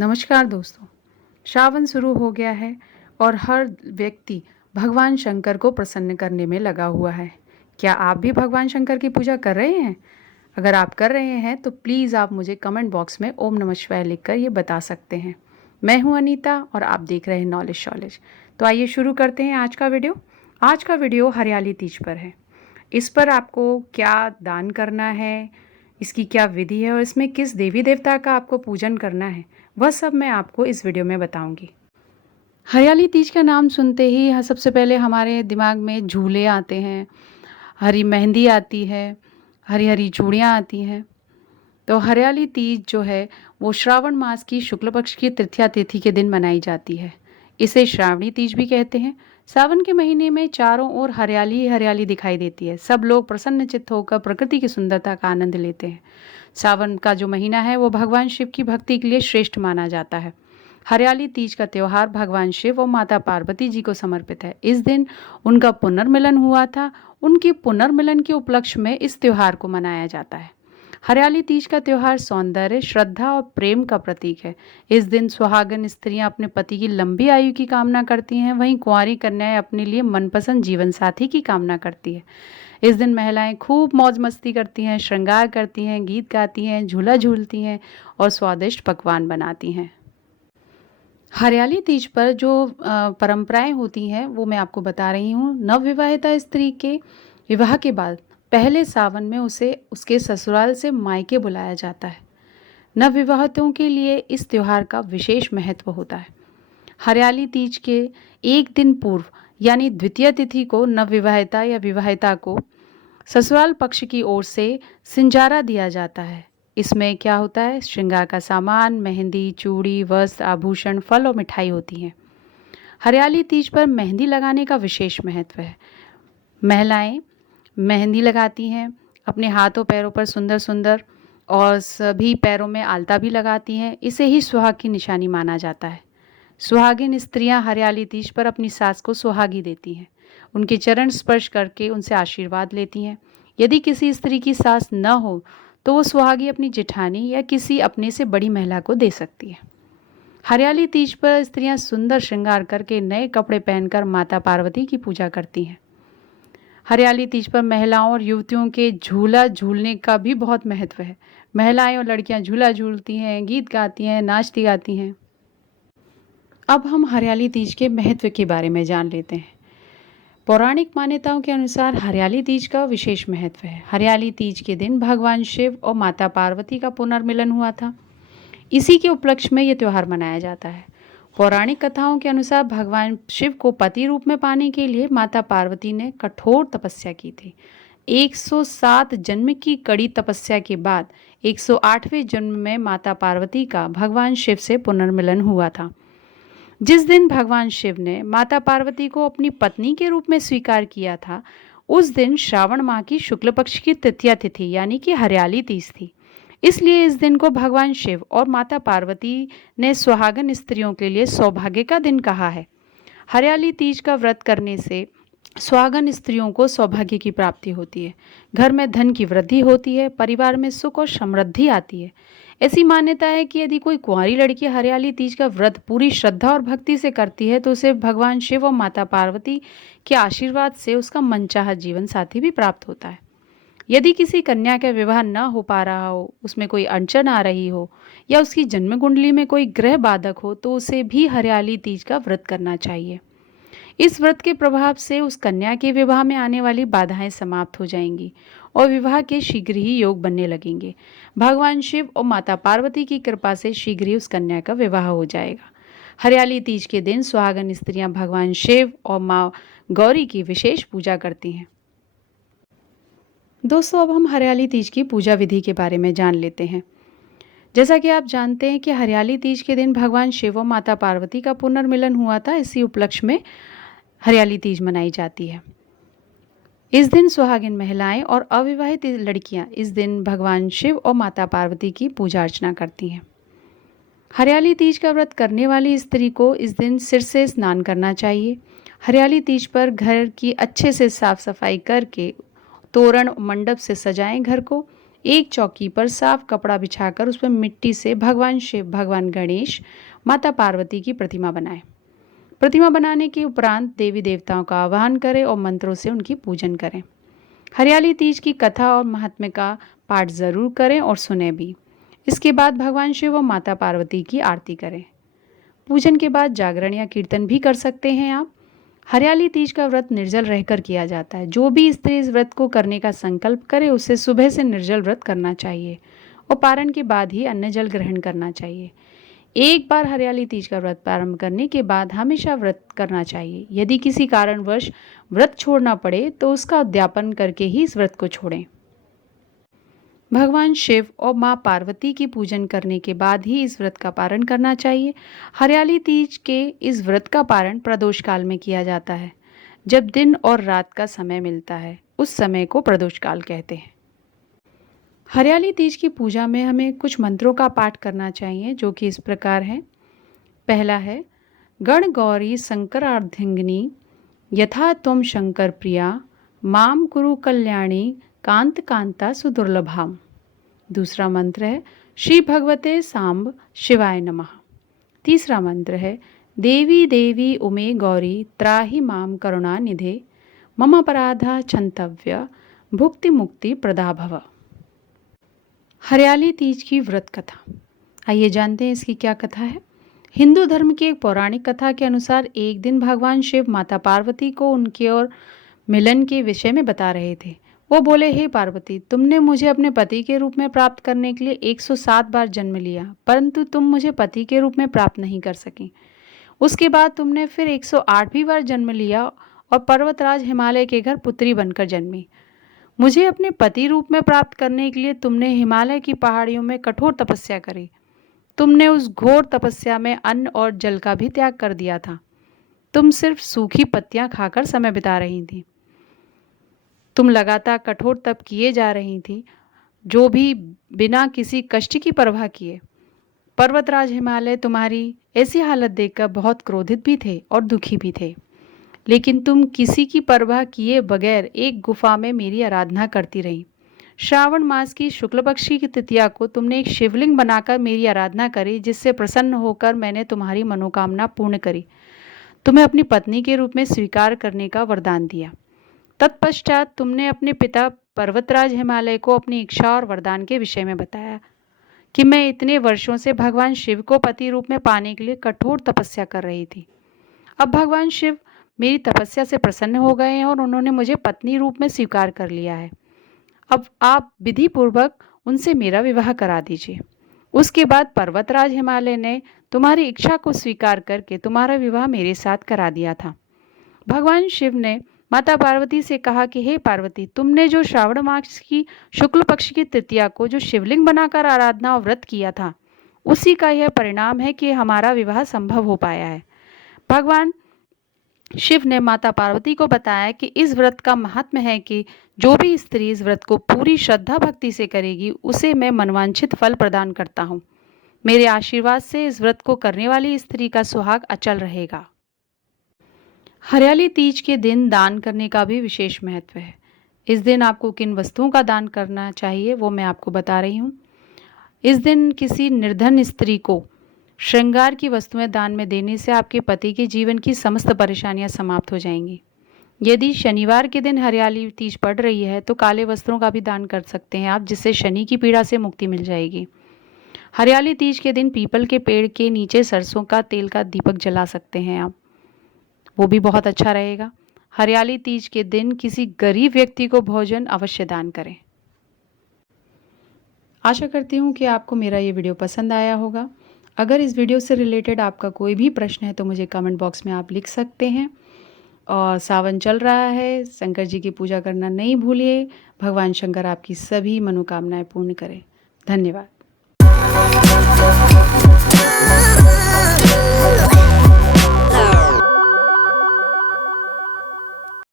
नमस्कार दोस्तों। श्रावण शुरू हो गया है और हर व्यक्ति भगवान शंकर को प्रसन्न करने में लगा हुआ है। क्या आप भी भगवान शंकर की पूजा कर रहे हैं? अगर आप कर रहे हैं तो प्लीज़ आप मुझे कमेंट बॉक्स में ओम नमः शिवाय लिखकर ये बता सकते हैं। मैं हूं अनीता और आप देख रहे हैं नॉलेज शॉलेज। तो आइए शुरू करते हैं आज का वीडियो। आज का वीडियो हरियाली तीज पर है। इस पर आपको क्या दान करना है, इसकी क्या विधि है और इसमें किस देवी देवता का आपको पूजन करना है, वह सब मैं आपको इस वीडियो में बताऊंगी। हरियाली तीज का नाम सुनते ही सबसे पहले हमारे दिमाग में झूले आते हैं, हरी मेहंदी आती है, हरी हरी चूड़ियाँ आती हैं। तो हरियाली तीज जो है वो श्रावण मास की शुक्ल पक्ष की तृतीया तिथि के दिन मनाई जाती है। इसे श्रावणी तीज भी कहते हैं। सावन के महीने में चारों ओर हरियाली ही हरियाली दिखाई देती है। सब लोग प्रसन्नचित्त होकर प्रकृति की सुंदरता का आनंद लेते हैं। सावन का जो महीना है वो भगवान शिव की भक्ति के लिए श्रेष्ठ माना जाता है। हरियाली तीज का त्योहार भगवान शिव और माता पार्वती जी को समर्पित है। इस दिन उनका पुनर्मिलन हुआ था। उनके पुनर्मिलन के उपलक्ष्य में इस त्योहार को मनाया जाता है। हरियाली तीज का त्योहार सौंदर्य, श्रद्धा और प्रेम का प्रतीक है। इस दिन सुहागन स्त्रियां अपने पति की लंबी आयु की कामना करती हैं, वहीं कुंवारी कन्याएं अपने लिए मनपसंद जीवन साथी की कामना करती है। इस दिन महिलाएं खूब मौज मस्ती करती हैं, श्रृंगार करती हैं, गीत गाती हैं, झूला झूलती हैं और स्वादिष्ट पकवान बनाती हैं। हरियाली तीज पर जो परंपराएं होती हैं वो मैं आपको बता रही हूँ। नवविवाहिता स्त्री के विवाह के बाद पहले सावन में उसे उसके ससुराल से मायके बुलाया जाता है। नवविवाहितों के लिए इस त्योहार का विशेष महत्व होता है। हरियाली तीज के एक दिन पूर्व यानी द्वितीय तिथि को नवविवाहिता या विवाहिता को ससुराल पक्ष की ओर से सिंजारा दिया जाता है। इसमें क्या होता है? श्रृंगार का सामान, मेहंदी, चूड़ी, वस्त्र, आभूषण, फल और मिठाई होती है। हरियाली तीज पर मेहंदी लगाने का विशेष महत्व है। महिलाएं मेहंदी लगाती हैं, अपने हाथों पैरों पर सुंदर सुंदर, और सभी पैरों में आलता भी लगाती हैं। इसे ही सुहाग की निशानी माना जाता है। सुहागिन स्त्रियां हरियाली तीज पर अपनी सास को सुहागी देती हैं, उनके चरण स्पर्श करके उनसे आशीर्वाद लेती हैं। यदि किसी स्त्री की सास न हो तो वो सुहागी अपनी जेठानी या किसी अपने से बड़ी महिला को दे सकती है। हरियाली तीज पर स्त्रियां सुंदर श्रृंगार करके नए कपड़े पहनकर माता पार्वती की पूजा करती हैं। हरियाली तीज पर महिलाओं और युवतियों के झूला झूलने का भी बहुत महत्व है। महिलाएं और लड़कियां झूला झूलती हैं, गीत गाती हैं, नाचती गाती हैं। अब हम हरियाली तीज के महत्व के बारे में जान लेते हैं। पौराणिक मान्यताओं के अनुसार हरियाली तीज का विशेष महत्व है। हरियाली तीज के दिन भगवान शिव और माता पार्वती का पुनर्मिलन हुआ था। इसी के उपलक्ष्य में ये त्यौहार मनाया जाता है। पौराणिक कथाओं के अनुसार भगवान शिव को पति रूप में पाने के लिए माता पार्वती ने कठोर तपस्या की थी। 107 जन्म की कड़ी तपस्या के बाद 108वें जन्म में माता पार्वती का भगवान शिव से पुनर्मिलन हुआ था। जिस दिन भगवान शिव ने माता पार्वती को अपनी पत्नी के रूप में स्वीकार किया था, उस दिन श्रावण माह की शुक्ल पक्ष की तृतीया तिथि यानी कि हरियाली तीज थी। इसलिए इस दिन को भगवान शिव और माता पार्वती ने सुहागन स्त्रियों के लिए सौभाग्य का दिन कहा है। हरियाली तीज का व्रत करने से सुहागन स्त्रियों को सौभाग्य की प्राप्ति होती है, घर में धन की वृद्धि होती है, परिवार में सुख और समृद्धि आती है। ऐसी मान्यता है कि यदि कोई कुंवारी लड़की हरियाली तीज का व्रत पूरी श्रद्धा और भक्ति से करती है तो उसे भगवान शिव और माता पार्वती के आशीर्वाद से उसका मनचाहा जीवन साथी भी प्राप्त होता है। यदि किसी कन्या का विवाह न हो पा रहा हो, उसमें कोई अड़चन आ रही हो या उसकी जन्म कुंडली में कोई ग्रह बाधक हो तो उसे भी हरियाली तीज का व्रत करना चाहिए। इस व्रत के प्रभाव से उस कन्या के विवाह में आने वाली बाधाएं समाप्त हो जाएंगी और विवाह के शीघ्र ही योग बनने लगेंगे। भगवान शिव और माता पार्वती की कृपा से शीघ्र ही उस कन्या का विवाह हो जाएगा। हरियाली तीज के दिन सुहागन स्त्रियां भगवान शिव और माँ गौरी की विशेष पूजा करती हैं। दोस्तों, अब हम हरियाली तीज की पूजा विधि के बारे में जान लेते हैं। जैसा कि आप जानते हैं कि हरियाली तीज के दिन भगवान शिव और माता पार्वती का पुनर्मिलन हुआ था। इसी उपलक्ष्य में हरियाली तीज मनाई जाती है। इस दिन सुहागिन महिलाएं और अविवाहित लड़कियां इस दिन भगवान शिव और माता पार्वती की पूजा अर्चना करती हैं। हरियाली तीज का व्रत करने वाली स्त्री को इस दिन सिर से स्नान करना चाहिए। हरियाली तीज पर घर की अच्छे से साफ सफाई करके तोरण मंडप से सजाएं घर को। एक चौकी पर साफ कपड़ा बिछाकर उस पर मिट्टी से भगवान शिव, भगवान गणेश, माता पार्वती की प्रतिमा बनाएं। प्रतिमा बनाने के उपरांत देवी देवताओं का आह्वान करें और मंत्रों से उनकी पूजन करें। हरियाली तीज की कथा और महात्म्य का पाठ जरूर करें और सुने भी। इसके बाद भगवान शिव और माता पार्वती की आरती करें। पूजन के बाद जागरण या कीर्तन भी कर सकते हैं आप। हरियाली तीज का व्रत निर्जल रहकर किया जाता है। जो भी स्त्री इस व्रत को करने का संकल्प करे उसे सुबह से निर्जल व्रत करना चाहिए और पारण के बाद ही अन्न जल ग्रहण करना चाहिए। एक बार हरियाली तीज का व्रत प्रारंभ करने के बाद हमेशा व्रत करना चाहिए। यदि किसी कारणवश व्रत छोड़ना पड़े तो उसका उद्यापन करके ही इस व्रत को छोड़ें। भगवान शिव और माँ पार्वती की पूजन करने के बाद ही इस व्रत का पारण करना चाहिए। हरियाली तीज के इस व्रत का पारण प्रदोष काल में किया जाता है। जब दिन और रात का समय मिलता है उस समय को प्रदोष काल कहते हैं। हरियाली तीज की पूजा में हमें कुछ मंत्रों का पाठ करना चाहिए जो कि इस प्रकार है। पहला है गण गौरी शंकरार्धिंगिनी यथा त्वं शंकर प्रिया माम कुरु कल्याणी कांत कांता सुदुर्लभाम। दूसरा मंत्र है श्री भगवते सांब शिवाय नमः। तीसरा मंत्र है देवी देवी उमे गौरी त्राहि माम करुणा निधे मम अपराधा क्षंतव्य भुक्ति मुक्ति प्रदा भव। हरियाली तीज की व्रत कथा, आइए जानते हैं इसकी क्या कथा है। हिंदू धर्म की एक पौराणिक कथा के अनुसार एक दिन भगवान शिव माता पार्वती को उनके और मिलन के विषय में बता रहे थे। वो बोले, हे पार्वती, तुमने मुझे अपने पति के रूप में प्राप्त करने के लिए 107 बार जन्म लिया, परंतु तुम मुझे पति के रूप में प्राप्त नहीं कर सकी। उसके बाद तुमने फिर 108वीं बार जन्म लिया और पर्वतराज हिमालय के घर पुत्री बनकर जन्मी। मुझे अपने पति रूप में प्राप्त करने के लिए तुमने हिमालय की पहाड़ियों में कठोर तपस्या करी। तुमने उस घोर तपस्या में अन्न और जल का भी त्याग कर दिया था। तुम सिर्फ सूखी पत्तियां खाकर समय बिता रही थी। तुम लगातार कठोर तप किए जा रही थी, जो भी बिना किसी कष्ट की परवाह किए। पर्वतराज हिमालय तुम्हारी ऐसी हालत देखकर बहुत क्रोधित भी थे और दुखी भी थे, लेकिन तुम किसी की परवाह किए बगैर एक गुफा में मेरी आराधना करती रही। श्रावण मास की शुक्ल पक्ष की तृतीया को तुमने एक शिवलिंग बनाकर मेरी आराधना करी, जिससे प्रसन्न होकर मैंने तुम्हारी मनोकामना पूर्ण करी। तुम्हें अपनी पत्नी के रूप में स्वीकार करने का वरदान दिया। तत्पश्चात तुमने अपने पिता पर्वतराज हिमालय को अपनी इच्छा और वरदान के विषय में बताया कि मैं इतने वर्षों से भगवान शिव को पति रूप में पाने के लिए कठोर तपस्या कर रही थी। अब भगवान शिव मेरी तपस्या से प्रसन्न हो गए हैं और उन्होंने मुझे पत्नी रूप में स्वीकार कर लिया है। अब आप विधि पूर्वक उनसे मेरा विवाह करा दीजिए। उसके बाद पर्वतराज हिमालय ने तुम्हारी इच्छा को स्वीकार करके तुम्हारा विवाह मेरे साथ करा दिया था। भगवान शिव ने माता पार्वती से कहा कि हे पार्वती, तुमने जो श्रावण मास की शुक्ल पक्ष की तृतीया को जो शिवलिंग बनाकर आराधना और व्रत किया था, उसी का यह परिणाम है कि हमारा विवाह संभव हो पाया है। भगवान शिव ने माता पार्वती को बताया कि इस व्रत का महात्म्य है कि जो भी स्त्री इस व्रत को पूरी श्रद्धा भक्ति से करेगी उसे मैं मनवांछित फल प्रदान करता हूँ। मेरे आशीर्वाद से इस व्रत को करने वाली स्त्री का सुहाग अचल रहेगा। हरियाली तीज के दिन दान करने का भी विशेष महत्व है। इस दिन आपको किन वस्तुओं का दान करना चाहिए वो मैं आपको बता रही हूँ। इस दिन किसी निर्धन स्त्री को श्रृंगार की वस्तुएं दान में देने से आपके पति के जीवन की समस्त परेशानियां समाप्त हो जाएंगी। यदि शनिवार के दिन हरियाली तीज पड़ रही है तो काले वस्त्रों का भी दान कर सकते हैं आप, जिससे शनि की पीड़ा से मुक्ति मिल जाएगी। हरियाली तीज के दिन पीपल के पेड़ के नीचे सरसों का तेल का दीपक जला सकते हैं आप, वो भी बहुत अच्छा रहेगा। हरियाली तीज के दिन किसी गरीब व्यक्ति को भोजन अवश्य दान करें। आशा करती हूँ कि आपको मेरा ये वीडियो पसंद आया होगा। अगर इस वीडियो से रिलेटेड आपका कोई भी प्रश्न है तो मुझे कमेंट बॉक्स में आप लिख सकते हैं। और सावन चल रहा है, शंकर जी की पूजा करना नहीं भूलिए। भगवान शंकर आपकी सभी मनोकामनाएं पूर्ण करें। धन्यवाद।